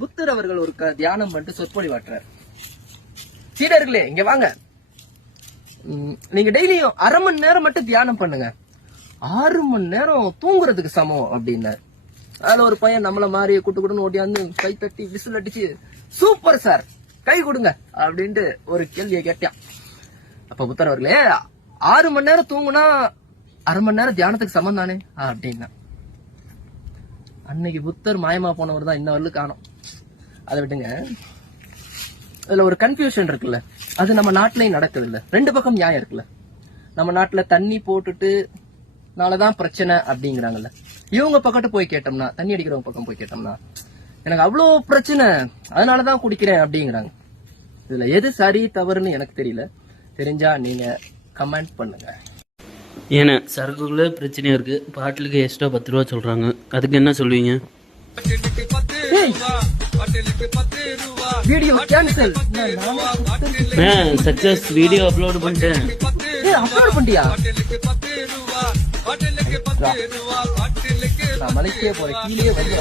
புத்தர் அவர்கள் ஒரு தியானம் பண்ணிட்டு சொற்பொழிவாற்றார். சீடர்களே இங்க வாங்க, நீங்க டெய்லியும் 1/2 மணி நேரம் மட்டும் தியானம் பண்ணுங்க, 6 மணி நேரம் தூங்குறதுக்கு சமம் அப்படின்னாரு. அதுல ஒரு பையன் நம்மள மாதிரி குட்டுன்னு ஓடியாந்து கை தட்டி விசில் அடிச்சு, சூப்பர் சார் கை கொடுங்க அப்படின்ட்டு ஒரு கேள்வியை கேட்டான். அப்ப புத்தர் அவர்களே, 6 மணி நேரம் தூங்குனா 1/2 மணி நேரம் தியானத்துக்கு சமம் தானே அப்படின்னா. அன்னைக்கு புத்தர் மாயமா போனவர் தான் இன்ன வரலும் காணோம். அதை விட்டுங்க, அதுல ஒரு கன்ஃபியூஷன் இருக்குல்ல, அது நம்ம நாட்டிலயும் நடக்குது இல்ல. 2 பக்கம் நியாயம் இருக்குல்ல. நம்ம நாட்டுல தண்ணி போட்டுட்டு நாலதான் பிரச்சனை அப்படிங்கிறாங்கல்ல. இவங்க பக்கத்து போய் கேட்டோம்னா, தண்ணி அடிக்கிறவங்க பக்கம் போய் கேட்டோம்னா, எனக்கு அவ்வளவு பிரச்சனை அதனாலதான் குடிக்கிறேன் அப்படிங்கிறாங்க. இதுல எது சரி தவறுன்னு எனக்கு தெரியல. தெரிஞ்சா நீங்க கமெண்ட் பண்ணுங்க. ஏன்னா சரக்குக்குள்ள பிரச்சனையா இருக்கு, பாட்டிலுக்கு எக்ஸ்ட்ரா 10 ரூபா சொல்றாங்க, அதுக்கு என்ன சொல்லுவீங்க? Video cancel. Success, video upload பண்ணிட்டேன். அப்லோட் பண்ணிட்டியா? நான் மலைக்கே போறேன், கீழே வந்து